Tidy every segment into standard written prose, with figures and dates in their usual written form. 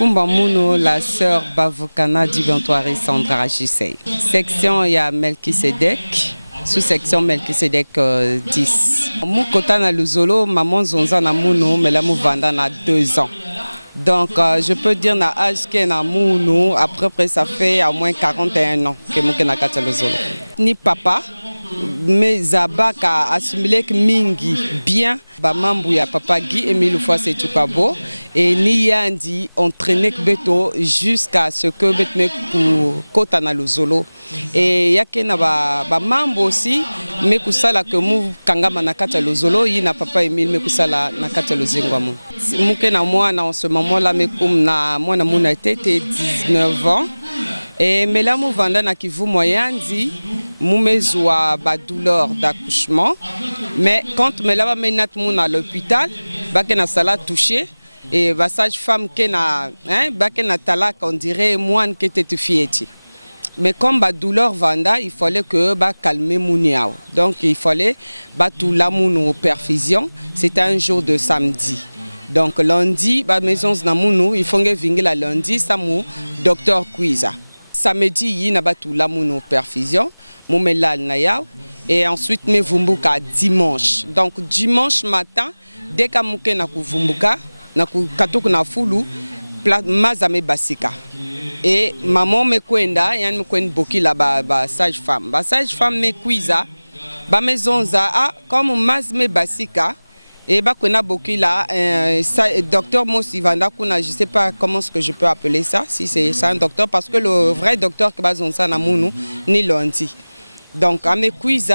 Kumba Mouno, la sœur Bavokana Dibantoari Sandra Gisei. Section, il y a Melchisedek, sous-section Melchisedek 10. Moukota na Luzolo, maman Zonza na Mouno, mais la Mouvanda na 2 ans. Donc, je peux dire na âge que na Mouno, après ça fait au moins 41 ans que Mouké na Katia Luzolo. Ni papa, mais Zabaka a assimilé que Mingi bien, Bamambu ya papa Guy Emile fois c'est Chukabo. Et ni yandi entraîné Beto jusqu'à ce que Betme kota na Luzolo. Et yake na ba mambo aussi me kusala que mu kangama na kata Luzolo, yi na papa Emile me kusala na kata Luzengwa mu. Muke na moi en ce moment là me comme na moi na muna tete 19 ans. Et mais là mu vanda na Kivu moyandi mu mezwa ba douleur d'accouchement. Mais quand me là ba menat mu na l'hôpital, ba ke na sala touché. Et la sage-femme qui na talak, on dirait moine qui était fieti. Mais comme la douleur vanda, il fallait que calmer Mouniao. Donc il fallait tout la mounou perfusion. C'était un jour de samedi. Donc lundi, maison na mounou, il faut que la lundi, ça mou docteur Kouiza. Samedi, il na tout la mounou perfusion, moumelal na yao. Et ensuite me vumbuka dimanche. Donc dimanche matin, dès que mouke na kuvumbuka na katoku na fulu mazame basika et maman me kwenda yani me kwenda boki la ba sage femme me kuiza ba maison za comme mazame basika et ba kwenda boki la docteur Mosivanda kuna, je sais pas comment ce que je peux appeler ça, si c'est ça un docteur, parce que le vrai docteur que bazon ça na munu ni lundi. Donc à mes cuisons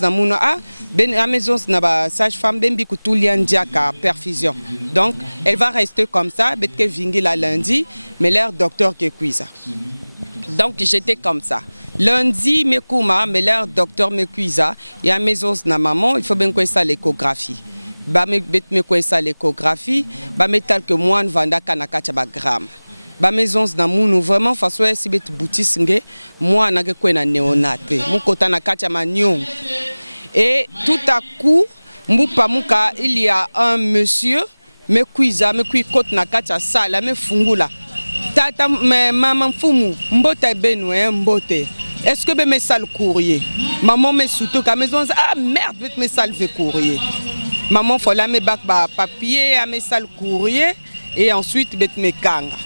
na muna à maison na ba sage-femme bembi kutuliandiaka perfusion. Donc elle va rester comme ça, betke vingi la lundi, mais leur docteur qui cuisa. Donc j'étais comme ça. Lundi me kuma, mais leur docteur me cuisa, et à maison na maman, il faut bien que ça l'échographie. Ba me bet me ko ça l'échographie, ba metal que moi vanda kana kacha ba gramme. Ba maison na munu vraiment façon si bet boutisnge moi na ke kwena néonate mukota na katia manion. Et tout à coup muka il y a un monsieur me kuiza me kui kote na katia sala me fungula tata me maman fumu mbota benwe mbote. Est-ce que me sale courrier maman me souto ka maison merde bet me salve courrier maman fola me bak ba papier a me sale courrier et ensuite bet me kanga.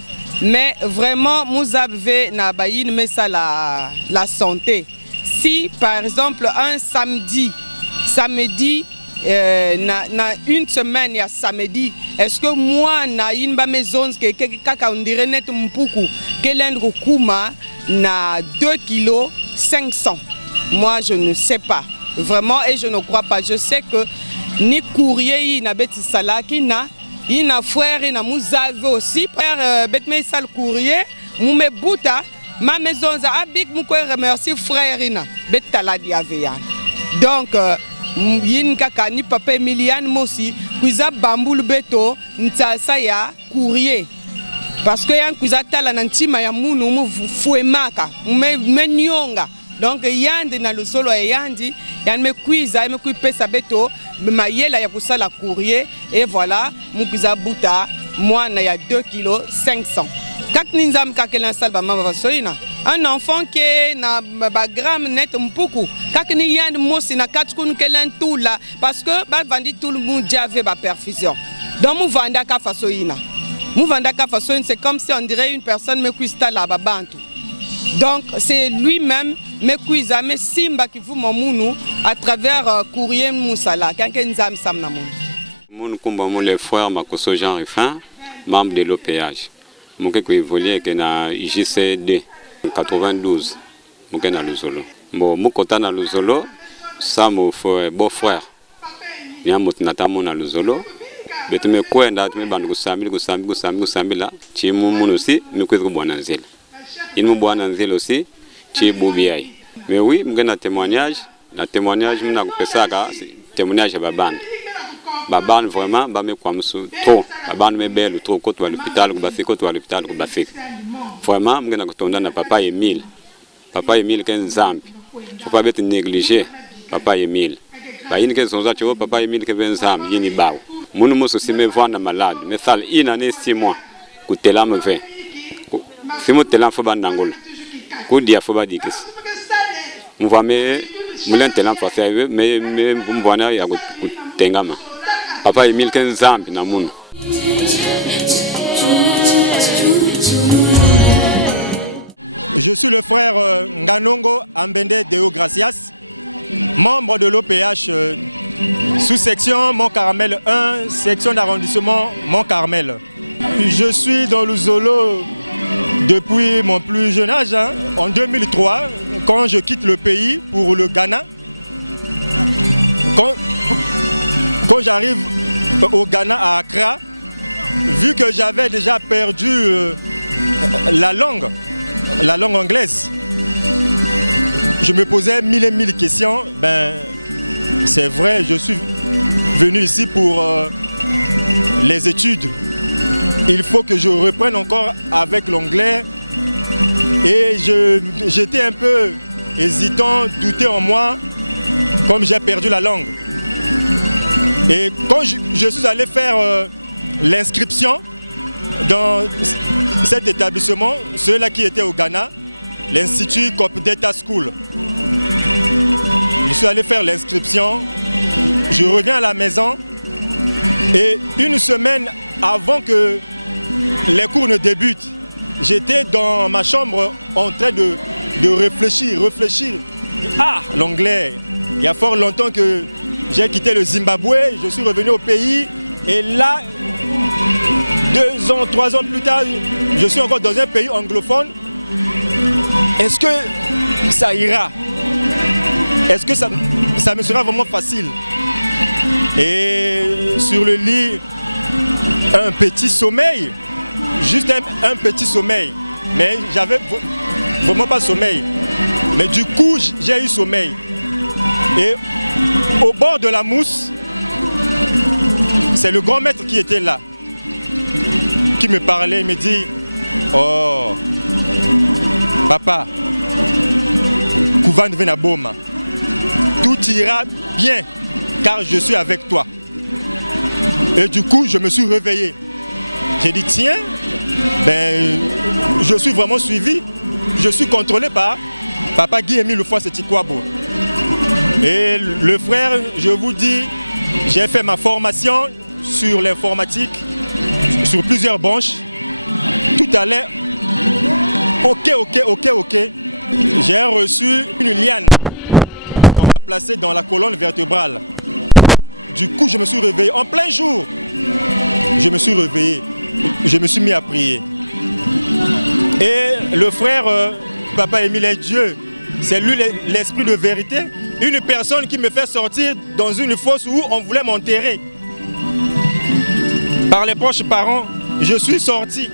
Mais vraiment, nous avons mais ça la santé. Si par exemple un samedi, na une semaine il y a samedi, est-ce que moi na une maison que kaka on dirait net mpuku que l'endro kuma na 2 kg 500. Moi je ne sais pas vraiment et je ne crois pas. Je sais que ni courrier na beti salaki na il a frère et mouzavé aussi frère betme sal courrier moume bouta ma maison za abik mou ko remercier frère ina betala diaveya. Donc yin kaka ni papa Emiliane mosi kuiza bambulu beto ntasa ya courrier parce que yan kuiza tala na ntima ya munu mu fuemaka me nyonga. Donc yandi na lusolo yandi yan me kuiza me kuipesa beto mayela ya kusala courrier et voilà mukiza buta moi na ya 2 kg 500. Kak ninzam kakela salba mama soina un enfant qui na ba gramme net mpuku kak ni yand mosi na katkun kelen tout là parce que ba vandi tout le monde avait ba perfusion. Donc mu vanda ka fasoina. Mu vanda ka fasoina c'est comme si on dirait une personne me kuista la babantu. Donc c'est lui-même me kuiza me simba qui vous mamunu à travers courrier Moussala quelqu'un nzam sam na moun. Mon kumba mon les frères Makoso Jean Ruffin, membre de l'OPH. Mon qui évolue que na JCD 92. Mon na Luzolo. Bon mon kota na Luzolo, ça mon beau frère. Nya mot nata mon na Luzolo. Betu me kwenda me bandu kusambi la chi mun aussi me kwezo bwana nzela. Il me bwana nzela aussi chi bubiai. Mais oui, m'gena témoignage, m'na kupesaka témoignage babane. Babane vraiment ba me kwamsu trop. Babane me belle trop côté à l'hôpital ku bafika. Vraiment m'gena kutonda na papa Emile. Papa Emile ken zambi. Faut pas être négligé papa Emile. Ba yini ke sonza cho papa Emile ke ben zambi yini bawo. Munu moso si me vendre malade, mais ça il en est 6 mois. kutela me ve fimo tela fo bandangol ko dia fo ba dikes mvame mulen tela français mais mbwana ya kutengama papa Emile Kenzambi na munu. Je suis le frère Nganongo Ambende Deo Gracias, membre de l'OPH sous-section Mont-Carmel 1, section d'arrondissement Mont-Carmel. Je suis dans le Zolo depuis mon plus jeune âge, en 2003, quand je quitte le pays pour le Ghana. Quand j'arrive au Ghana à Accra, vu que j'avais déjà perdu la langue anglaise, je me posais mille et mille questions. Ben, c'est vrai, je suis venu ici pour les études. Il faut que je reprenne encore avec l'anglais. Et j'étais un peu hésitant, douté en moi, comme j'ai perdu la langue. Et quand je suis allé faire l'inscription dans cet établissement, ceux-là qui étaient au Ghana, l'Institut Cop Data School. Je suis allé faire l'inscription, je reviens à la maison et une semaine avant que les cours ne débutent, j'étais dans ma chambre en train de réfléchir. Ah, l'anglais, il y a fort longtemps que j'ai quitté le Zimbabwe, je suis revenu au pays et là, 2 ans, 3 ans plus tard, je suis encore dans un pays anglophone. Est-ce que ça ira? Est-ce que ça me sera vraiment facile? Et sur le lit, un petit sommeil, juste un petit sommeil. Mais j'avais vraiment pas sommeil. Mais du coup, j'ai eu sommeil. Et au bord de la mousse, c'est le grand maître qui était là, qui me parlait, il me dit: oh, papa, Kouvan Venaboma, tout ira bien car je suis avec toi. Et du coup, je me suis réveillé. J'ai dit: tiens, ben, je suis vraiment suivi. Je suis contrôlé par Papa Guy-Émile Lufwa-Setikwabo. Et le frère, je vous dis, j'ai fait ma formation sur l'informatique, sur plusieurs branches. Tout allait ok. J'ai reçu une liane qu'on m'a placée dans la colonne vertébrale. Du coup, je me suis réveillé en plein jour. Je me suis réveillé. Je me suis mis à prier. Et le frère Papa Émile est Dieu. C'est lui l'esprit de vérité. Une personne qui me fait sortir dans une fosse où on voulait m'enterrer. Par les proches parents, je suis sorti.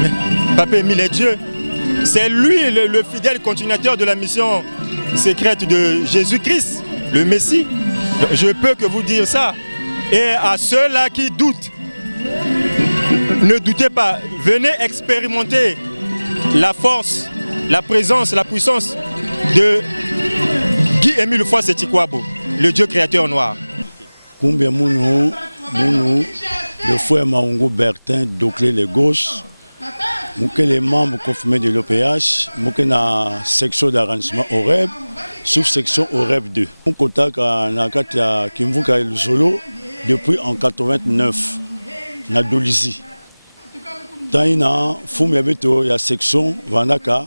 Mais Papa Émile est Dieu. C'est lui le fidèle continuateur de la mission secrète de Jésus-Christ, le Messie. Je peux que vous dire ça. Et à ceux-là qui doutent, ne doutez pas, venez expérimenter la force, la présence, la puissance de Guy-Émile Lufwa-Setikwabo, le Dieu créateur noir. Kumbia Mounou, le frère Maungo Bertin, Doclé les Gauches, les membres confirmés de l'OPH, la section d'arrangement OREB, sous-section OREB 2. Mon contact à Kimvuka et le Zolo depuis en 89, na Dolizi. Taïna, Foumi Abeto, il y a section Vanaka,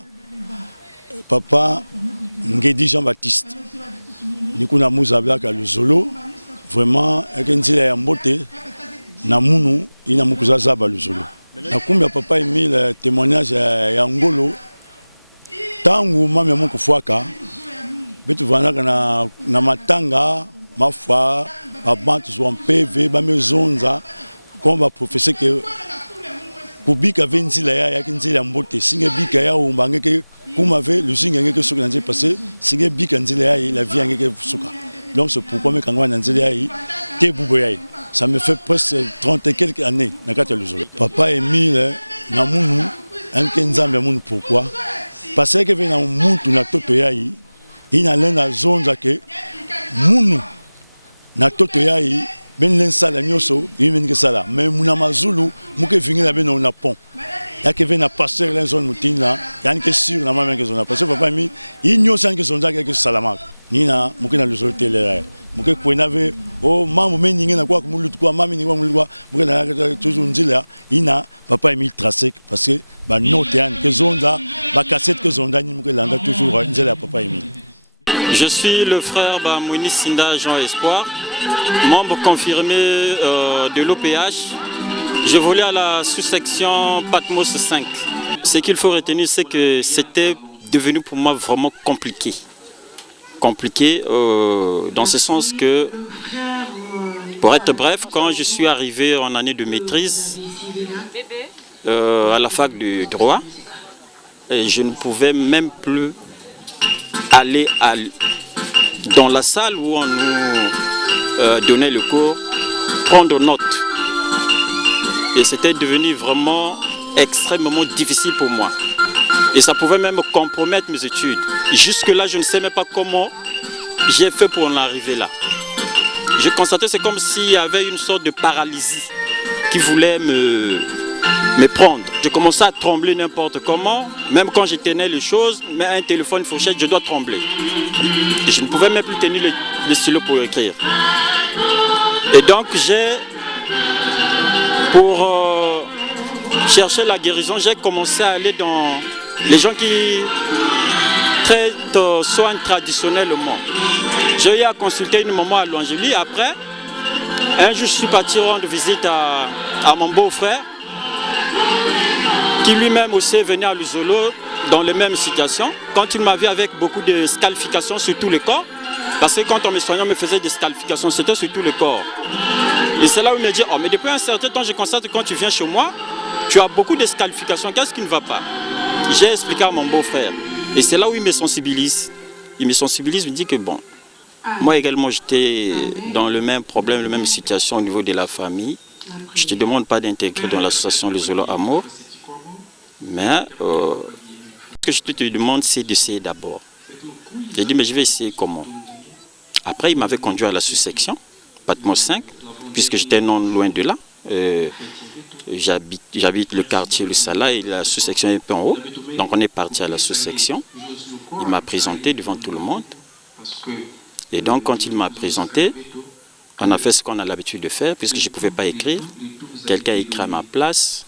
Papa Ngedi Jean-Baptiste. Nikuna Mouzablak à le Zolo, vraiment, avec un zile à Mbote, na Mounou, il y a Moukouzaza à le Zolo. Na kumbi ya Papa Emile témoignage ya Ngolo tangu mama moko fuaka betu vanaka na matanga mafwa babantu zo PV ba mezonza comme ba professeur que kubika venzila ya kinzila mbote singe bika ya umbangeke kuma ve le singe ngeke soka nje passer singe bika nzila ya la vie ngeke soka. Donc c'est pourquoi me kangwa nzila ya te bubo ya. Ça me fait presque 30 et quelques années. Papa Emile, Namounou, un Kenzambi Namounou, pourquoi? Parce que vient Moutou na Toto Yaï, il y a l'un à zone que Mounou na Toto Yaï, ben l'ensala nyoso yimeni ke sala mais muna mazulu muke vingila ben on a pont ya ke vena passer la zone mutina yani ke sur na mama ke zone parce que papa mi inyo san ke zonza ke salama nina muke na luso tele muke kwena ve o mambo meninga na kwa kumulu kwa mami ni kwa mulu kwa muke na toujours nzila ina papa mi tracé parce que ba note yan ke zonza ba cassette que zonda ni muke landa toujours nzela papa mi. Je suis le frère Mouni Sinda Jean Espoir, membre confirmé de l'OPH. Je volais à la sous-section Patmos 5. Ce qu'il faut retenir, c'est que c'était devenu pour moi vraiment compliqué. Compliqué dans ce sens que, pour être bref, quand je suis arrivé en année de maîtrise à la fac de droit, je ne pouvais même plus aller dans la salle où on nous donnait le cours, prendre note. Et c'était devenu vraiment extrêmement difficile pour moi. Et ça pouvait même compromettre mes études. Jusque-là, je ne sais même pas comment j'ai fait pour en arriver là. Je constatais que c'est comme s'il y avait une sorte de paralysie qui voulait me prendre. Je commençais à trembler n'importe comment, même quand je tenais les choses, mais un téléphone, une fourchette, je dois trembler. Et je ne pouvais même plus tenir le stylo pour écrire. Et donc pour chercher la guérison, j'ai commencé à aller dans les gens qui traitent soins traditionnellement. J'ai eu à consulter une maman à Louangélie. Après, un jour, je suis parti rendre visite à mon beau-frère, qui lui-même aussi venait à Luzolo dans les mêmes situations. Quand il m'a vu avec beaucoup de scarifications sur tout le corps, parce que quand on me soignait, on me faisait des scarifications, c'était sur tout le corps. Et c'est là où il me dit, oh, mais depuis un certain temps, je constate que quand tu viens chez moi, tu as beaucoup de scarifications, qu'est-ce qui ne va pas? J'ai expliqué à mon beau-frère. Et c'est là où il me sensibilise. Il me sensibilise, il me dit que bon, moi également j'étais dans le même problème, la même situation au niveau de la famille. Je ne te demande pas d'intégrer dans l'association Luzolo Amour, mais ce que je te demande, c'est d'essayer d'abord. J'ai dit, mais je vais essayer comment? Après, il m'avait conduit à la sous-section, Patmos 5, puisque j'étais non loin de là. J'habite le quartier Le Sala et la sous-section est un peu en haut. Donc on est parti à la sous-section. Il m'a présenté devant tout le monde. Et donc quand il m'a présenté, on a fait ce qu'on a l'habitude de faire, puisque je ne pouvais pas écrire. Quelqu'un a écrit à ma place.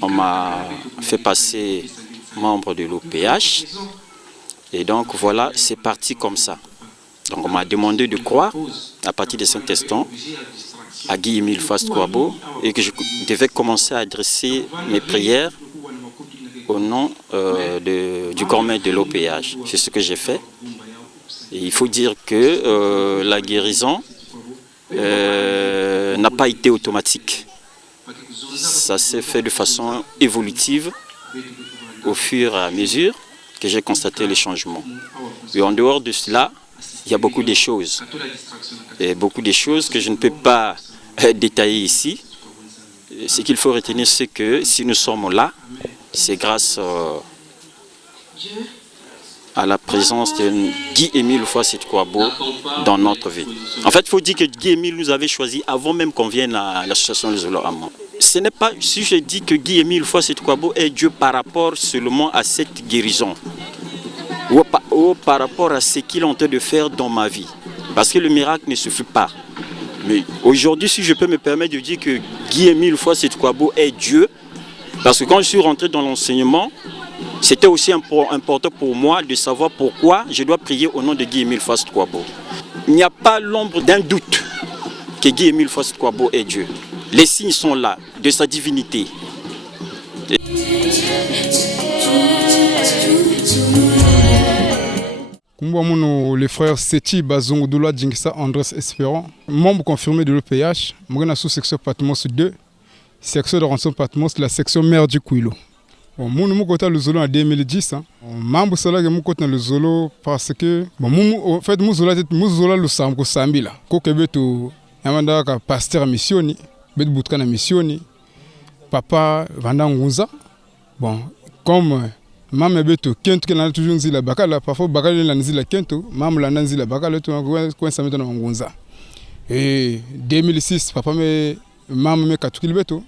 On m'a fait passer membre de l'OPH. Et donc voilà, c'est parti comme ça. Donc on m'a demandé de croire, à partir de Saint-Eston, à Guy-Émile Fass-Kouabo, et que je devais commencer à adresser mes prières au nom du corps maître de l'OPH. C'est ce que j'ai fait. Et il faut dire que la guérison n'a pas été automatique. Ça s'est fait de façon évolutive au fur et à mesure que j'ai constaté les changements. Et en dehors de cela, il y a beaucoup de choses. Et beaucoup de choses que je ne peux pas détailler ici. Ce qu'il faut retenir, c'est que si nous sommes là, c'est grâce à la présence de Guy-Émile Fass-Kouabo dans notre vie. En fait, il faut dire que Guy-Émile nous avait choisi avant même qu'on vienne à l'association Luzolo Amour. Ce n'est pas si je dis que Guy-Émile Fass-Kouabo est Dieu par rapport seulement à cette guérison, ou par rapport à ce qu'il est en train de faire dans ma vie. Parce que le miracle ne suffit pas. Mais aujourd'hui, si je peux me permettre de dire que Guy-Émile Fass-Kouabo est Dieu, parce que quand je suis rentré dans l'enseignement, c'était aussi important pour moi de savoir pourquoi je dois prier au nom de Guy-Émile Fass-Kouabo. Il n'y a pas l'ombre d'un doute que Guy-Émile Fass-Kouabo est Dieu. Les signes sont là, de sa divinité. Les frères Seti Bazongo Doula Djingisa Andrés Espérant, membre confirmé de l'OPH, moi sous-section Patmos 2, section de rançon Patmos, la section mère du Kouilo. Moi, je suis Luzolo en 2010. Membre de la Luzolo parce que, en fait, je suis Luzolo Sambila. Je suis pasteur missioni, je suis missioni, papa Vandangunza. Bon, comme maman beto kento que na toujours nzila bakala parfois bakala na nzila kento maman la nzila bakala to ko sameta na ngunza Et 2006, papa me maman me 4 km.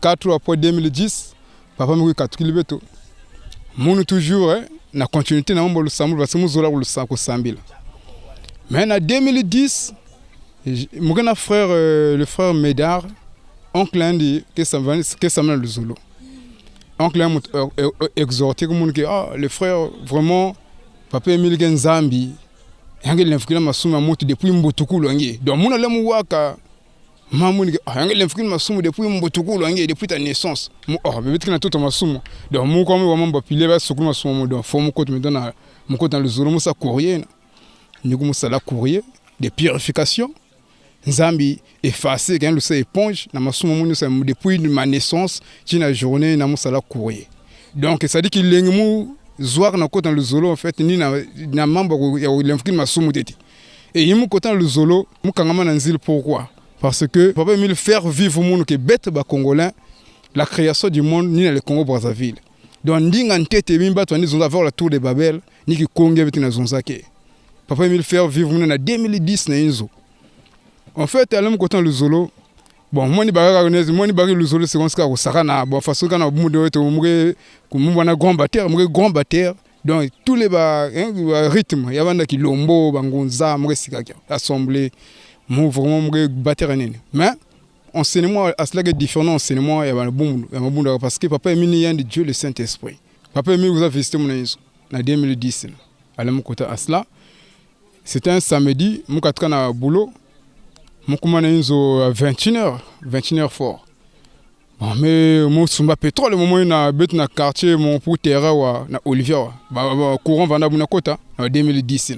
4 après 2010, papa me 4 km. Mon toujours na continuité na mon le sambu parce que mon zola le sako sambila. Mais en 2010, mon frère le frère Médard, oncle Andy que ça mène le Zolo. Oncle Andy exhorté comme que le frère vraiment papa Emile Genzambi yange lemfikira masumu moto depuis Mbotukulu yange. Donc mon allait waka mamu ni yange lemfikira masumu depuis Mbotukulu yange depuis ta naissance. Mais tu na tout masumu. Donc mon comme vraiment bapilé ba sukulu masumu donc faut mon côté me donne mon côté dans le Zolo ça courrier. Ni comme ça la courrier de purification. Nzambi effacé quand le sait éponge na masumu mun ça depuis ma naissance qui na journée na musala courrier. Donc ça dit qu'il lengu zoar na côté dans le Zolo en fait ni na mambo ya lemfikira masumu tete. Et yimu côté dans le Zolo mukangama na nzil pourquoi? Parce que papa Emile faire vivre monde que bête ba congolais la création du monde ni dans le Congo Brazzaville. Donc ndinga ntete bimba to ni zonza vers la tour de Babel ni ki konge beti na zonzake. Papa Emile faire vivre monde na 2010 na inzo. En fait, à l'homme côté le Zolo, bon, moi ni baga le Zolo c'est comme ça au Sarana, bon façon quand on mourir to mourir comme on grand batteur, donc tous les rythmes, il y avait qui lombo, bangonza, mourir sikaka, assemblée, vraiment mourir batteur nene. Mais enseignement à cela est différent enseignement il y a un bon parce que papa Emile y a de Dieu le Saint-Esprit. Papa Emile vous a visité mon en 2010 à l'homme côté à cela. C'était un samedi, mon quatre na boulot. Mon commande à 21h fort. Bon, mais mon sumba pétrole, le moment où na bête na quartier, mon pour terrain na Olivier, courant vanda buna kota en 2010.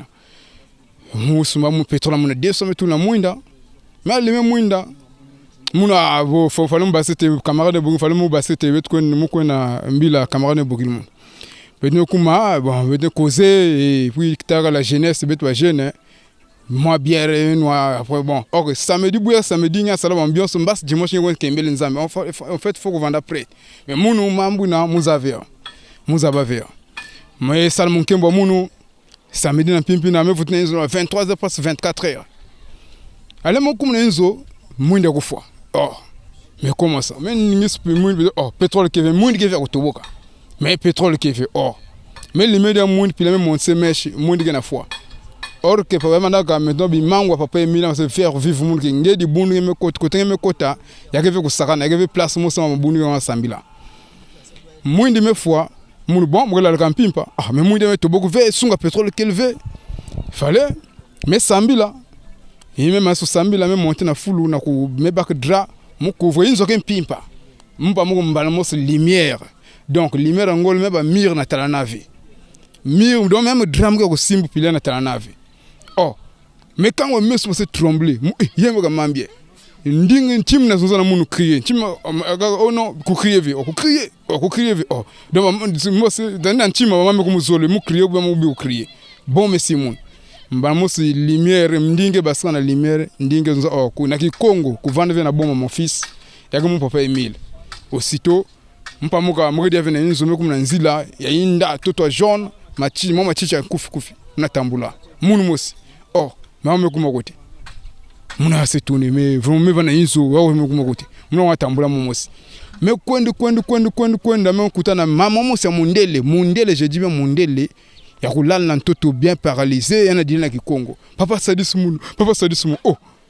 Mon sumba mon pétrole mon 200 tout la moinda. Mais le même moinda. Mon a faut fallait me basser tes camarades de Bogil, fallait me basser tes bêtes qu'on na mbila camarade de Bogil. Peut-être kuma bon, peut-être causer et puis tard la jeunesse bête wa jeune. Moi bière noir après bon or samedi il y a ça ambiance basse dimanche on kembele nzambe en fait faut qu'on vende après mais munu mambu na muzavea mais ça mon kembo munu samedi na pimpi na me votne 23h passe 24h allez mon comme nzo mwinde ko fois mais comment ça mais ningi mwinde pétrole qui veut mwinde qui veut otoboka mais pétrole qui veut mais les médias mwinde puis même mon semèche mwinde qui na fois. Or que papa mandaka maintenant bi mangwa papa Emile se faire vivre monde ki ngedi bundu me côté me kota ya ke ko sakana ya ke place mo sama bundu en sambila mwindi me fois mun bon mo la kampimpa mais mwindi me to beaucoup ve sunga pétrole qu'elle veut fallait mais sambila et même à sambila même monter na fulu na ku me bak dra mo couvrir inzo ke mpimpa mpa mo mbala mo lumière donc lumière ngol me ba mire na tala nave mire donc même drame ko simbu pile na tala nave. Mais quand on me se trembler, il y a un mambie. Nding tim na zonza na munu crier. Tim non ku crier vi, ku crier vi. Donc moi c'est dans un tim maman ko muzole mu crier ou mu crier. Bon mais Simon. Mba mo si lumière ndinge basana na lumière ndinge zonza ku na ki Congo ku vendre na bon mon fils. Ya ko mon papa Emile. Aussitôt mpa muka mo dia vena nzome comme na nzila ya inda toto jaune machi mama chicha kufi na tambula. Munu mosi. Maman kuma côté muna se tourner mais vraiment vana inso wa kuma côté muna watambula momosi mais kwenda même kutana maman mo c'est mundele je dis bien mundele ya kulala na ntoto bien paralysé yana dina ki Congo papa sadis mun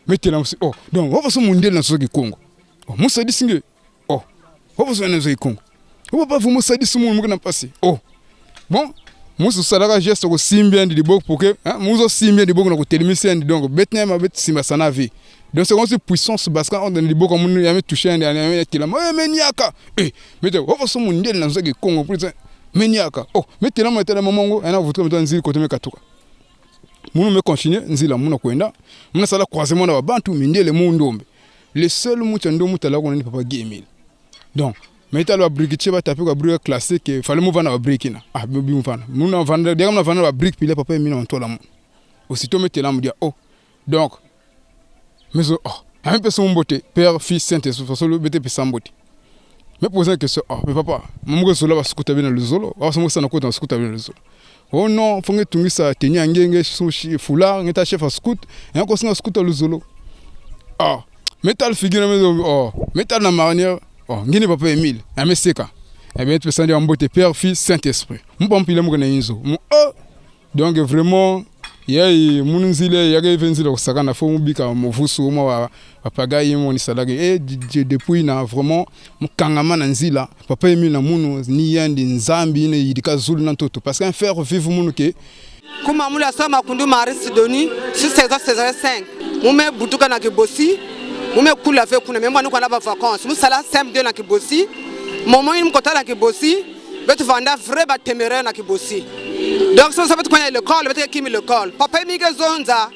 mettez la donc on va se mundele na so ki Congo mo sadis nge on va se na so ki Congo papa vous mo sadis mun mo na passer bon musu salaka geste ko simbia ndi bok pour que muzo simbia ndi bok na ko télémission donc betne ma bet simba sana vie donc c'est comme si puissance parce qu'on dans ndi bok on ya me toucher ndi ya kila meniaka mais on va se mundele na zaki Congo pour ça meniaka mettez la maman mongo ana votre meto nzili côté me katuka munu me continuer nzila muna kwenda muna sala croisement na bantu mindele mu ndombe le seul mutu ndo mutala ko ni papa Emile donc mais tu as le brique tu vas taper le brique classique il fallait me vendre le brique là bi me vendre nous on vendre déjà on vendre le brique puis le papa Emile en toi là aussitôt mettre là me dire donc mais un peu son beauté père fils Saint-Esprit faut le mettre sans beauté mais poser une question mais papa mon gars solo va scouter bien le Zolo parce que ça na côté scouter bien le Zolo non faut que tu ça tenir ngenge foulard ngeta chef à scout et encore ça scouter le Zolo oh metal figure mais oh metal na marinière oh ngini papa Emile ameseka et bien tu peux sentir en beauté Père Fils Saint-Esprit mon pampile mo na inzo oh donc vraiment yai mununzile yage venzile kusakana fo mubika movusu mo papagai mo ni salage et depuis na vraiment mukangama na nzila papa Emile na munu ni yandi nzambi ne yidika zulu na toto parce qu'un faire vivre munu ke kuma mula soma kundu Maris Doni sur saison 5 mume butuka na kibosi mume kula fe kuna membo niko na ba vacances musala samedi na kibosi momo ni mkota na kibosi betu vanda vrai ba téméraire na kibosi donc ça veut dire l'école betu kimi l'école papa mi ke zonza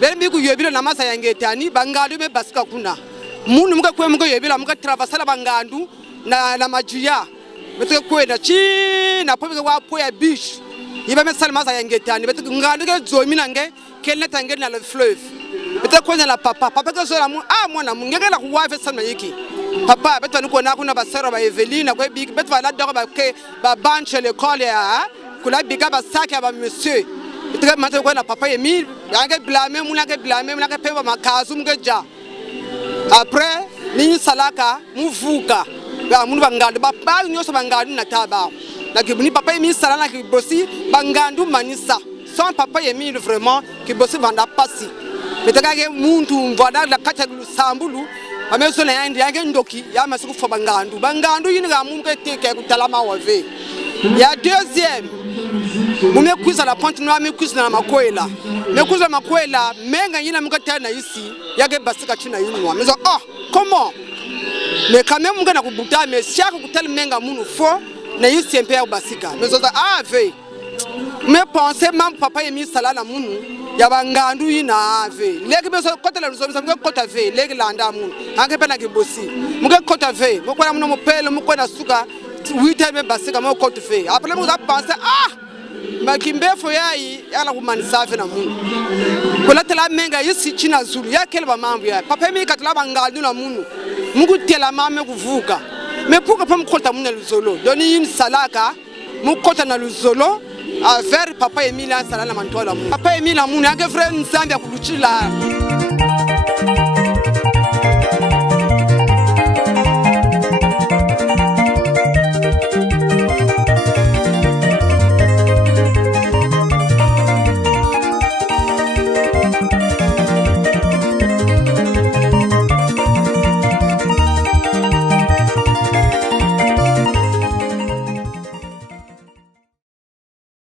bere mi ku yebilo na masa yangetani bangalu me basika kuna munu muka kwe muka yebilo muka traversala bangandu na majuya betu kwe na chi na pobe kwa po ya biche iba me salma sa yangetani betu ngandu ke zomina nge kelne tange na le fleuve betu kwe na papa ke zo la mu mwana mungeke la kuwa fe salma yiki papa betu niko na kuna basero ba Eveline kwa big betu la doko ba ke ba banche l'école ya kula biga ba sac ba monsieur betu mate kwa na papa Emile yange blâmer muna ke pemba makazu mgeja après ni salaka muvuka ba munu bangandu ba nyoso bangandu na taba na kibuni papa Emile salana ki bosi bangandu manisa sans papa Emile vraiment ki bosi vanda pasi betaka ke muntu mvada la kata sambulu ameso na yange ndoki ya masiku fo bangandu yini ga mumke teke kutalama wave ya deuxième mume kuza la ponte no ame kuza na makwela me kuza makwela menga yina mukata na isi yage basika china yinwa mezo comment mais quand même mungana kubuta mais chaque kutal menga munu fo na isi empire basika mezo ve me penser mam papa Emile salala munu ya bangandu yina ave leki beso kota la ruso muke kota ve leki landa munu anke pena ke bosi muke kota ve mukona muno mopelo mukona suka 8 me basika mo kota ve après muza penser makimbe fo yayi yala kumanisa fe na munu kola tela menga yisi china zulu ya kelba mambo ya papa Emile katla bangandu na munu muku tela mame kuvuka me pourquoi pas mukota munu luzolo doni yin salaka mukota na luzolo vers papa Emile salala mantola papa Emile munu yake frère nzambi akuluchila